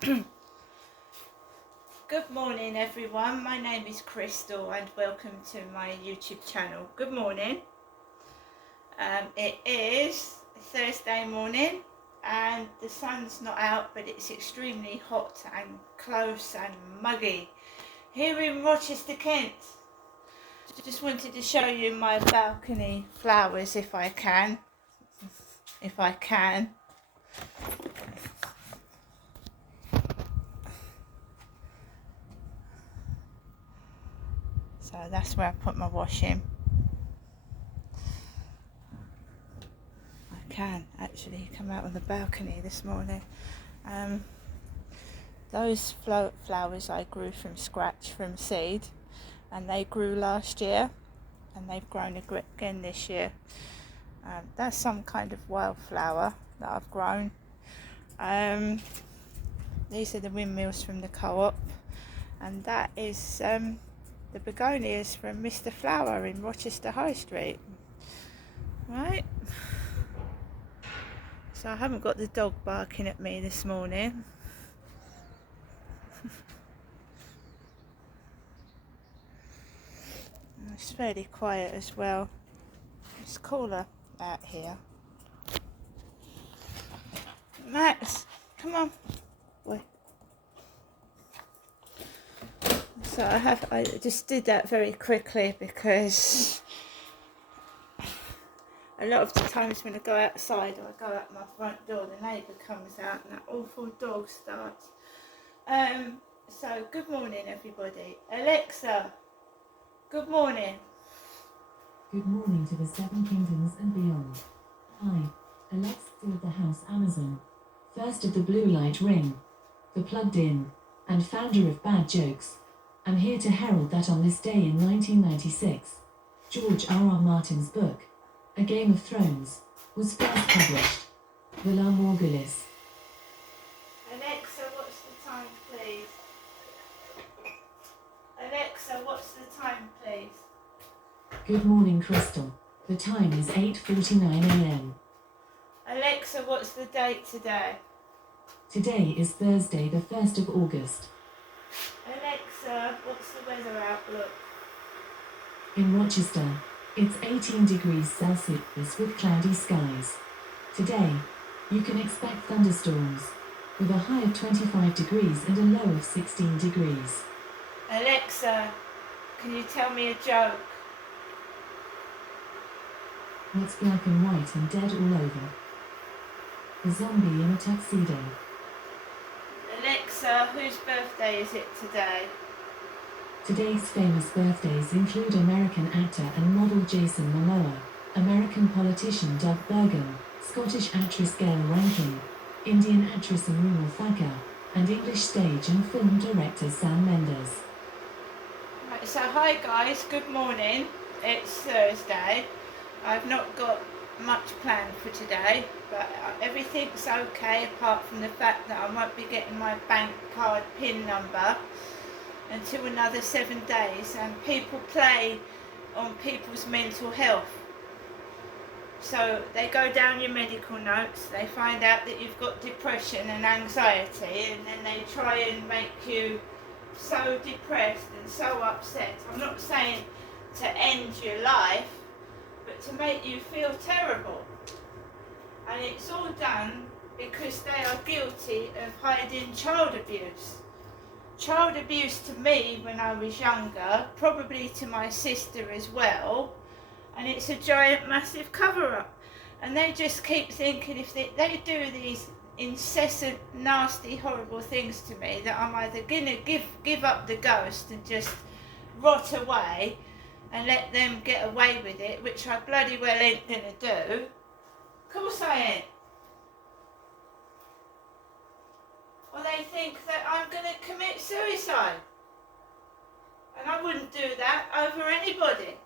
Good morning everyone, my name is Crystal and welcome to my YouTube channel. Good morning. It is Thursday morning and the sun's not out, but it's extremely hot and close and muggy here in Rochester, Kent. Just wanted to show you my balcony flowers if I can. So that's where I put my washing. I can actually come out on the balcony this morning. Those flowers I grew from scratch, from seed, and they grew last year and they've grown again this year. That's some kind of wildflower that I've grown. These are the windmills from the co-op, and that is the begonias from Mr. Flower in Rochester High Street. Right, so I haven't got the dog barking at me this morning. It's fairly quiet as well. It's cooler out here. Max, come on. Boy. So I just did that very quickly because a lot of the times when I go outside or I go out my front door, the neighbour comes out and that awful dog starts. So good morning everybody. Alexa, good morning. Good morning to the Seven Kingdoms and beyond. Hi, Alexa of the House Amazon. First of the Blue Light Ring. The Plugged In, and founder of Bad Jokes. I'm here to herald that on this day in 1996, George R.R. Martin's book, A Game of Thrones, was first published. Valar Morghulis. Alexa, what's the time please? Alexa, what's the time please? Good morning, Crystal. The time is 8:49 a.m. Alexa, what's the date today? Today is Thursday, the 1st of August. Alexa, what's the weather outlook? In Rochester, it's 18 degrees Celsius with cloudy skies. Today, you can expect thunderstorms, with a high of 25 degrees and a low of 16 degrees. Alexa, can you tell me a joke? What's black and white and dead all over? A zombie in a tuxedo. Alexa, whose birthday is it today? Today's famous birthdays include American actor and model Jason Momoa, American politician Doug Burgum, Scottish actress Gayle Rankin, Indian actress Amrunal Thakur, and English stage and film director Sam Mendes. Right, so hi guys, good morning. It's Thursday. I've not got much planned for today, but everything's okay apart from the fact that I won't be getting my bank card PIN number until another 7 days, and people play on people's mental health. So they go down your medical notes, they find out that you've got depression and anxiety, and then they try and make you so depressed and so upset. I'm not saying to end your life, but to make you feel terrible. And it's all done because they are guilty of hiding child abuse. Child abuse to me when I was younger, probably to my sister as well, and it's a giant massive cover-up. And they just keep thinking if they do these incessant, nasty, horrible things to me, that I'm either gonna give up the ghost and just rot away and let them get away with it, which I bloody well ain't gonna do. Of course I ain't. Or they think that I'm gonna commit suicide. And I wouldn't do that over anybody.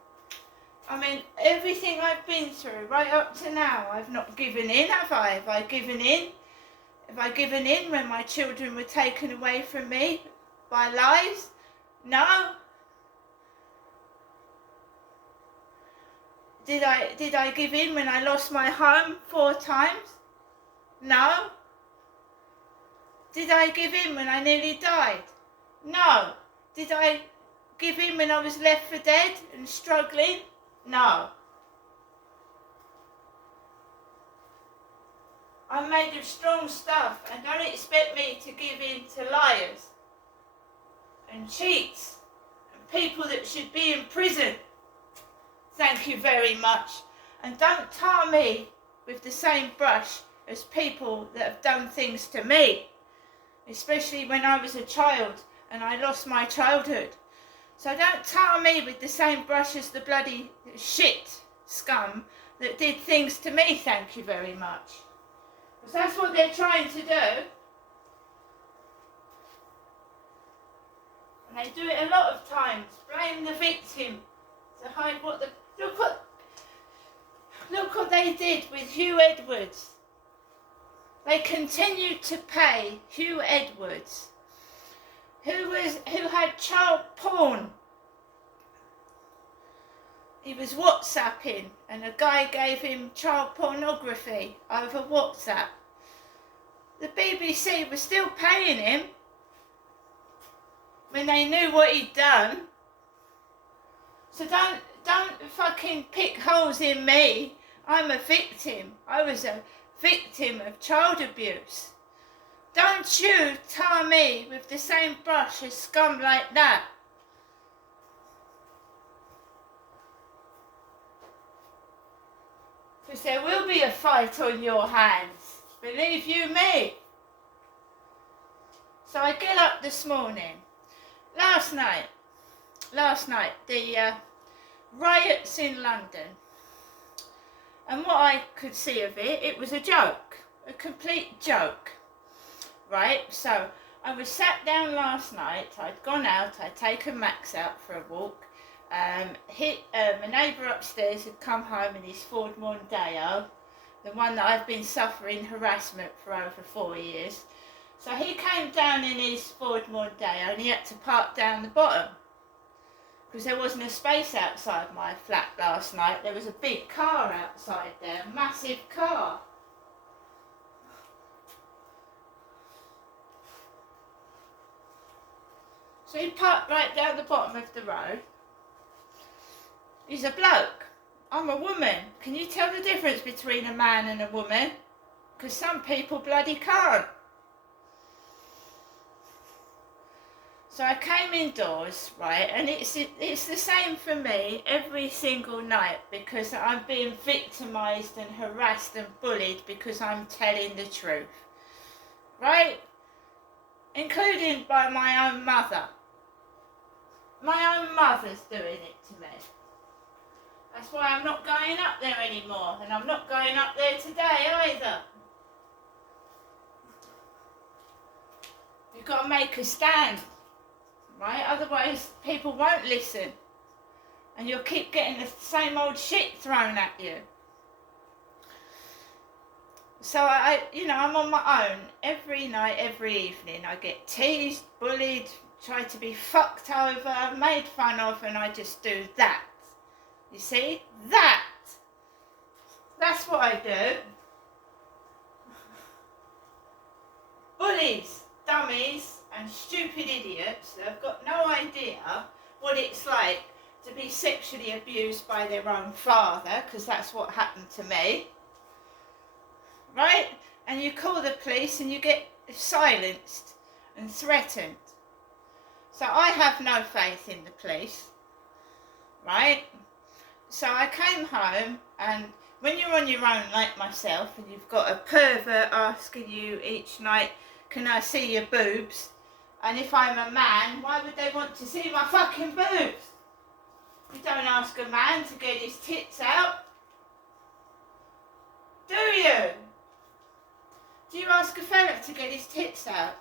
I mean, everything I've been through right up to now, I've not given in, have I? Have I given in? Have I given in when my children were taken away from me by lies? No. Did I give in when I lost my home 4 times? No. Did I give in when I nearly died? No. Did I give in when I was left for dead and struggling? No. I'm made of strong stuff, and don't expect me to give in to liars and cheats and people that should be in prison. Thank you very much. And don't tar me with the same brush as people that have done things to me, especially when I was a child and I lost my childhood. So don't tar me with the same brush as the bloody shit scum that did things to me, thank you very much. Because that's what they're trying to do. And they do it a lot of times. Blame the victim to hide what the... Look what they did with Hugh Edwards. They continued to pay Hugh Edwards, who had child porn. He was WhatsApping, and a guy gave him child pornography over WhatsApp. The BBC was still paying him when they knew what he'd done. So don't fucking pick holes in me. I'm a victim. I was a victim of child abuse. Don't you tar me with the same brush as scum like that. Because there will be a fight on your hands. Believe you me. So I get up this morning. Last night, the riots in London. And what I could see of it, it was a joke. A complete joke. Right? So I was sat down last night. I'd gone out. I'd taken Max out for a walk. My neighbour upstairs had come home in his Ford Mondeo, the one that I've been suffering harassment for over 4 years. So he came down in his Ford Mondeo and he had to park down the bottom because there wasn't a space outside my flat last night. There was a big car outside there, a massive car. So he parked right down the bottom of the road. He's a bloke. I'm a woman. Can you tell the difference between a man and a woman? Because some people bloody can't. So I came indoors, right, and it's the same for me every single night because I'm being victimised and harassed and bullied because I'm telling the truth, right? Including by my own mother. My own mother's doing it to me. That's why I'm not going up there anymore, and I'm not going up there today either. You've got to make a stand, right? Otherwise people won't listen, and you'll keep getting the same old shit thrown at you. So I'm on my own every night, every evening. I get teased, bullied, tried to be fucked over, made fun of, and I just do that. You see? That's what I do. Bullies, dummies, and stupid idiots that have got no idea what it's like to be sexually abused by their own father, because that's what happened to me. Right? And you call the police and you get silenced and threatened. So I have no faith in the police. Right? So I came home, and when you're on your own like myself and you've got a pervert asking you each night, can I see your boobs? And if I'm a man, why would they want to see my fucking boobs? You don't ask a man to get his tits out. Do you? Do you ask a fella to get his tits out?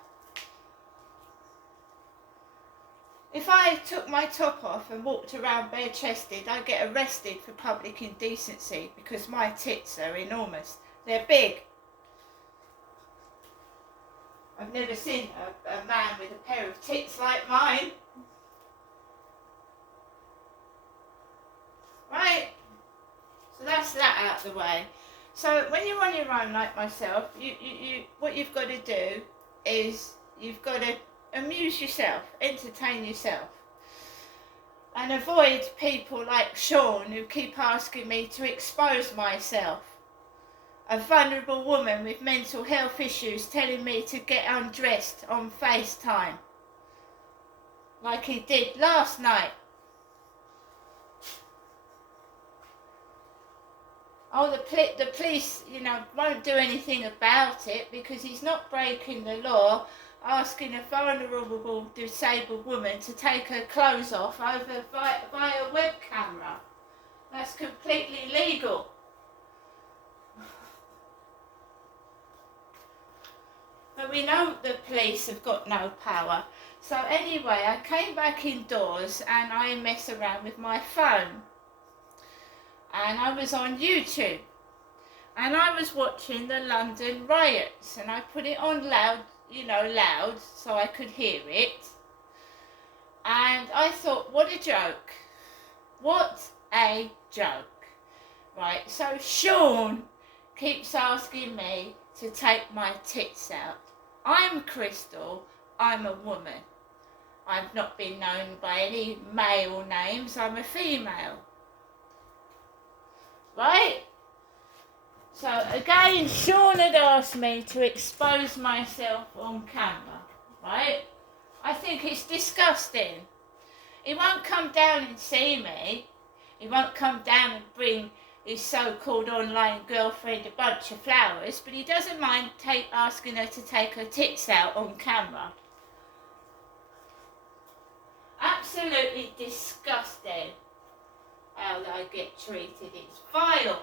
If I took my top off and walked around bare-chested, I'd get arrested for public indecency because my tits are enormous. They're big. I've never seen a man with a pair of tits like mine. Right? So that's that out of the way. So when you're on your own like myself, what you've got to do is you've got to amuse yourself, entertain yourself, and avoid people like Sean who keep asking me to expose myself. A vulnerable woman with mental health issues telling me to get undressed on FaceTime, like he did last night. Oh, the police, won't do anything about it because he's not breaking the law, asking a vulnerable disabled woman to take her clothes off over via web camera. That's completely legal. But we know the police have got no power. So anyway, I came back indoors and I mess around with my phone. And I was on YouTube. And I was watching the London riots. And I put it on loud, so I could hear it. And I thought, what a joke. What a joke. Right, so Sean keeps asking me to take my tits out. I'm Crystal, I'm a woman. I've not been known by any male names, I'm a female. Right? So again, Sean had asked me to expose myself on camera, right? I think it's disgusting. He won't come down and see me. He won't come down and bring his so-called online girlfriend a bunch of flowers, but he doesn't mind asking her to take her tits out on camera. Absolutely disgusting how I get treated. It's vile.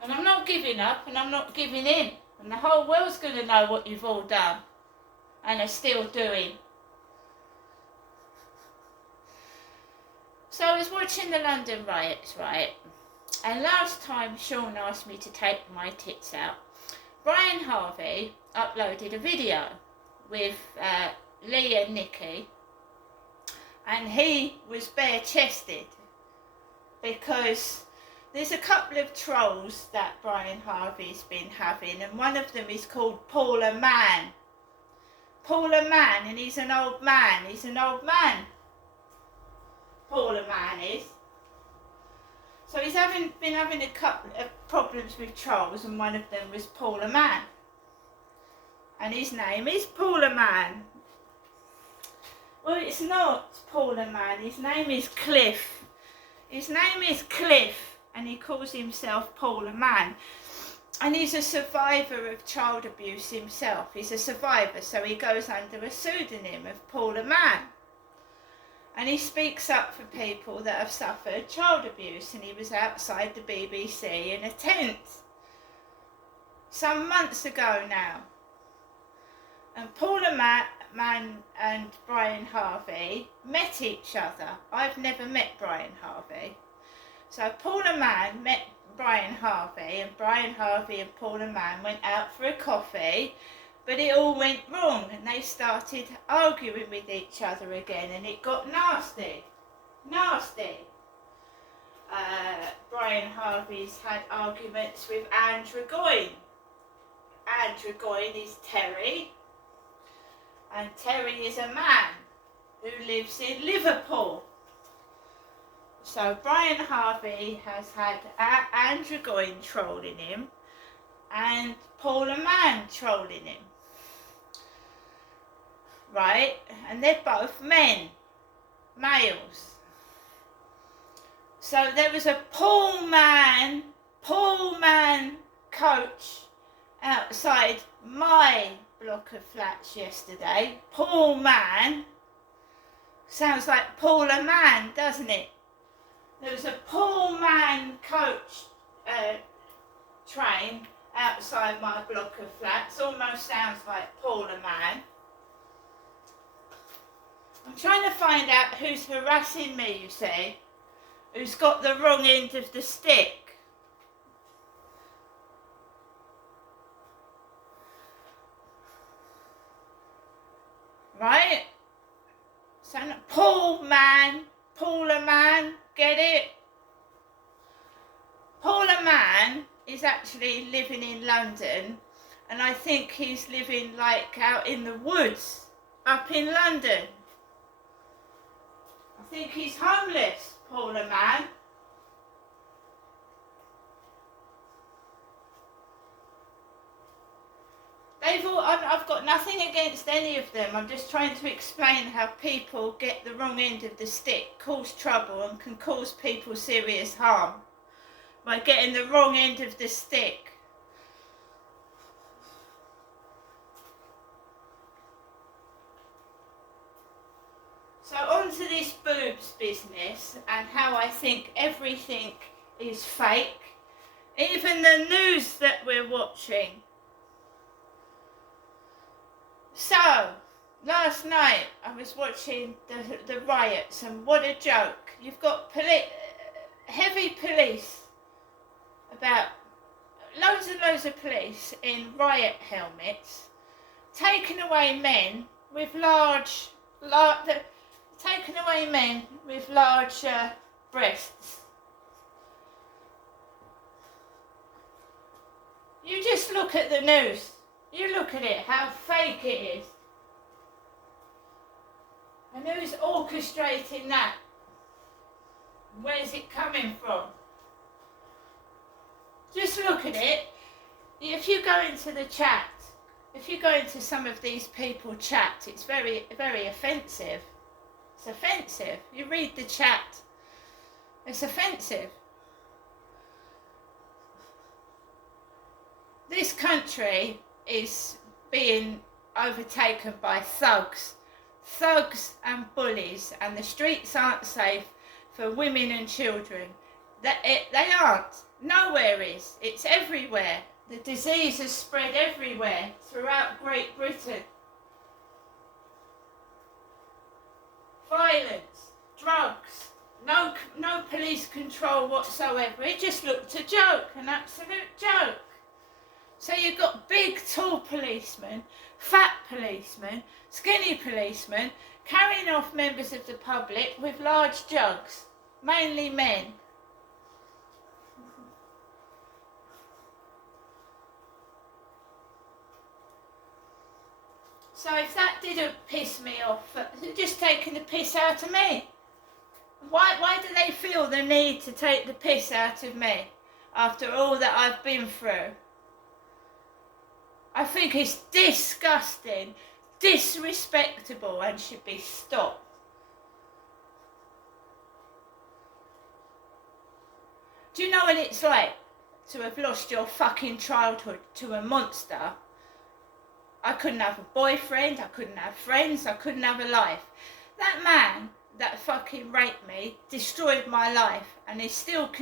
And I'm not giving up and I'm not giving in. And the whole world's going to know what you've all done and are still doing. So I was watching the London riots, right? And last time Sean asked me to take my tits out, Brian Harvey uploaded a video with Lee and Nikki, and he was bare-chested because there's a couple of trolls that Brian Harvey's been having, and one of them is called Paula Mann. Paula Mann, and he's an old man. Paula Mann is. So he's been having a couple of problems with trolls, and one of them was Paula Mann. And his name is Paula Mann. Well, it's not Paula Mann. His name is Cliff. And he calls himself Paula Mann. And he's a survivor of child abuse himself. He's a survivor, so he goes under a pseudonym of Paula Mann. And he speaks up for people that have suffered child abuse, and he was outside the BBC in a tent some months ago now. And Paula Mann and Brian Harvey met each other. I've never met Brian Harvey. So Paula Mann met Brian Harvey, and Brian Harvey and Paula Mann went out for a coffee. But it all went wrong and they started arguing with each other again, and it got nasty. Brian Harvey's had arguments with Andrew Goyne. Andrew Goyne is Terry, and Terry is a man who lives in Liverpool. So Brian Harvey has had Andrew Goyne trolling him and Paula Mann trolling him. Right? And they're both males. So there was a Paul Mann coach outside my block of flats yesterday. Paul Mann. Sounds like Paula Mann, doesn't it? There was a Paul Mann coach train outside my block of flats. Almost sounds like Paula Mann. I'm trying to find out who's harassing me, you see. Who's got the wrong end of the stick. Right? So Paula Mann, get it? Paula Mann is actually living in London, and I think he's living like out in the woods up in London. I think he's homeless, Paula man. I've got nothing against any of them. I'm just trying to explain how people get the wrong end of the stick, cause trouble, and can cause people serious harm by getting the wrong end of the stick. So on to this boobs business and how I think everything is fake. Even the news that we're watching. So, last night I was watching the riots, and what a joke. You've got heavy police, about loads and loads of police in riot helmets, taking away men with large breasts. You just look at the news. You look at it, how fake it is. And who's orchestrating that? Where's it coming from? Just look at it. If you go into the chat, if you go into some of these people chat, it's very, very offensive. It's offensive. You read the chat. It's offensive. This country is being overtaken by thugs and bullies, and the streets aren't safe for women and children. They aren't. Nowhere is. It's everywhere. The disease has spread everywhere throughout Great Britain. Violence, drugs, no police control whatsoever. It just looked a joke, an absolute joke. So you've got big, tall policemen, fat policemen, skinny policemen, carrying off members of the public with large jugs, mainly men. So if that didn't piss me off, they're just taking the piss out of me. Why do they feel the need to take the piss out of me after all that I've been through? I think it's disgusting, disrespectable, and should be stopped. Do you know what it's like to have lost your fucking childhood to a monster? I couldn't have a boyfriend, I couldn't have friends, I couldn't have a life. That man that fucking raped me destroyed my life, and is still